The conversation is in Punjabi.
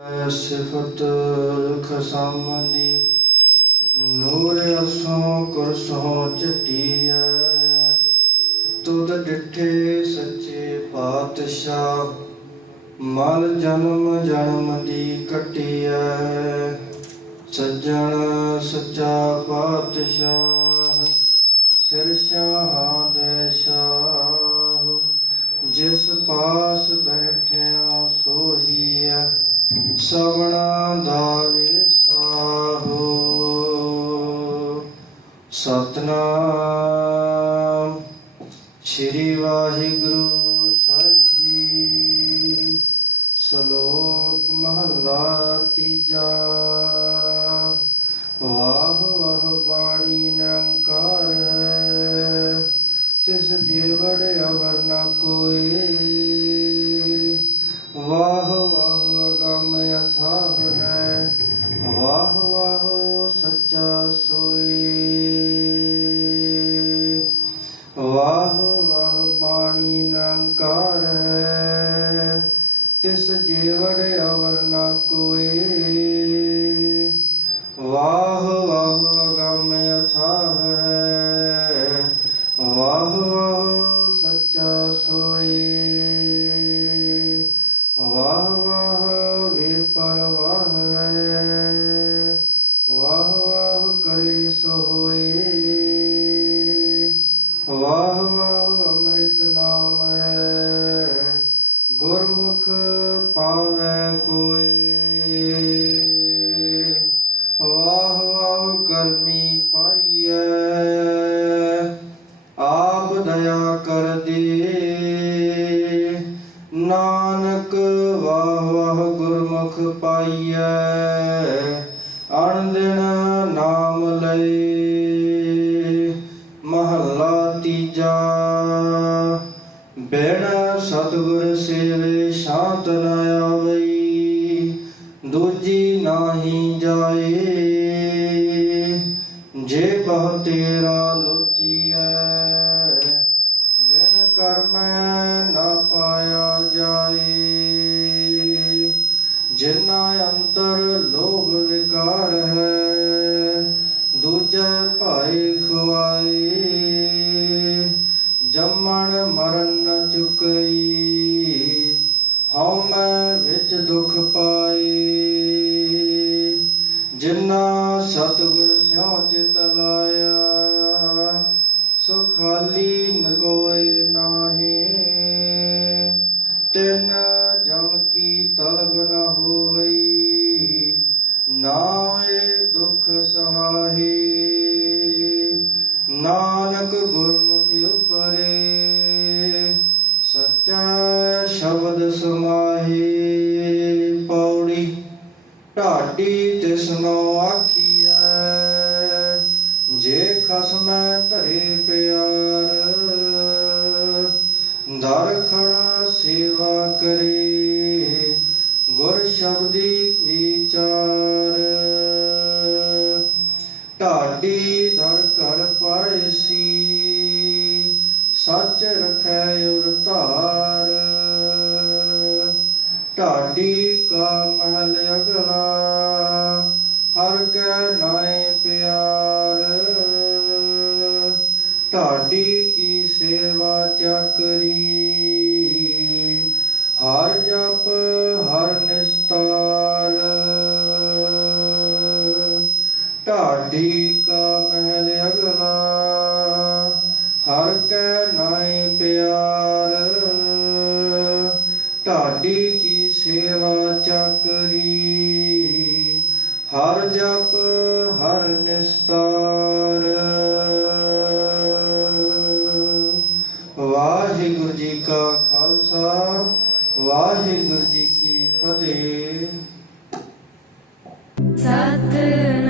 ਸਿਫਤ ਖਸਮਦੀ ਨੂਰ ਅਸੋਂ ਕੁਰਸੋਂ ਚਟੀਐ ਤੁਧ ਡਿਠੇ ਸੱਚੇ ਪਾਤਸ਼ਾਹ, ਮਲ ਜਨਮ ਜਨਮ ਦੀ ਕਟੀਐ। ਸੱਜਣ ਸੱਚਾ ਪਾਤਸ਼ਾਹ, ਸਿਰ ਸ਼ਾਹਾਂ ਸਵਣਾ ਦਾ ਸਤਨਾਮ। ਸ੍ਰੀ ਵਾਹਿਗੁਰੂ ਸਾਹਿਬ ਜੀ। ਸ਼ਲੋਕ ਮਹਲਾ ਤੀਜਾ। ਵਾਹ ਵਾਹ ਬਾਣੀ ਨਿਰੰਕਾਰ ਹੈ। ਤਿਸ ਜੀਵੜ ਅਵਰ ਨ ਕੋਈ ਵਾਹ ਵਾਹ ਬਾਣੀ ਨੰਕਾਰ ਹੈ, ਤਿਸ ਜੀਵੜ ਅਵਰ ਨ ਕੋਏ। ਵਾਹ ਵਾਹ ਅਗਮ ਅਥਾਹ ਹੈ, ਵਾਹ ਵਾਹ ਸੱਚਾ ਸੋਏ। ਵਾਹ ਵਾਹ ਵੇ ਪਰਵਾਹ ਹੈ, ਵਾਹ ਵਾਹ ਕਰੇ ਸੋ ਵਾਹ ਗੁਰਮੁਖ ਪਾਵੈ ਕੋਏ ਵਾਹ ਵਾਹ ਕਰਮੀ ਪਾਈਐ। ਆਪ ਦਇਆ ਕਰ ਦੇ। ਨਾਨਕ, ਵਾਹ ਵਾਹ ਗੁਰਮੁਖ ਪਾਈਐ। ਅਣ ਦਿਨ ਨਾਮ ਲਈ ਬਿਨ ਸਤਿਗੁਰ ਸੇਵੇ ਸ਼ਾਂਤ ਨ ਆਵਈ ਦੂਜੀ ਨਾਹੀ ਜਾਏ। ਜੇ ਬਹੁ ਤੇਰਾ ਦੁਖ ਪਾਏ। ਜਿਨਾ ਸਤਿਗੁਰ ਸਿਉ ਚਿਤ ਲਾਇਆ, ਸੋ ਖਾਲੀ ਨ ਕੋਇ ਨਾਹੀ। ਤਿਨ ਜਮ ਕੀ ਤਲਬ ਨ ਹੋਵਈ ਨਾਏ ਦੁਖ ਸਹਾਹੀ। ਨਾਨਕ ਗੁਰਮੁਖ ਉਪਰੇ, ਸੱਚਾ ਸ਼ਬਦ ਸਮਾਹੀ। ਢਾਡੀ ਤਿਸਨੋ ਆਖੀਐ ਖਸਮੈ ਧਰੇ ਪਿਆਰ ਦਰ ਖੜਾ ਸੇਵਾ ਕਰੇ, ਗੁਰ ਸ਼ਬਦੀ ਵਿਚਾਰ। ਢਾਡੀ ਧਰ ਘਰ ਪਾਇਸੀ ਸੱਚ ਰਖੈ ਉਰ ਧਾਰ। ਢਾਡੀ ਕਾ ਮਹਿਲ ਅਗਲਾ, ਹਰ ਕੈ ਨਾਏ ਪਿਆਰ। ਢਾਡੀ ਕੀ ਸੇਵਾ ਚੱਕਰੀ, ਹਰ ਜਪ ਹਰ ਨਿਸਤਾਰ। ਢਾਡੀ ਕਾ ਮਹਿਲ ਅਗਲਾ, ਹਰ ਕੈ ਨਾਏ ਪਿਆਰ। ਹਰ ਜਪ ਹਰ ਨਿਸਤਾਰ। ਵਾਹਿਗੁਰੂ ਜੀ ਕਾ ਖਾਲਸਾ ਵਾਹਿਗੁਰੂ ਜੀ ਕੀ ਫਤਿਹ। ਸਤਿ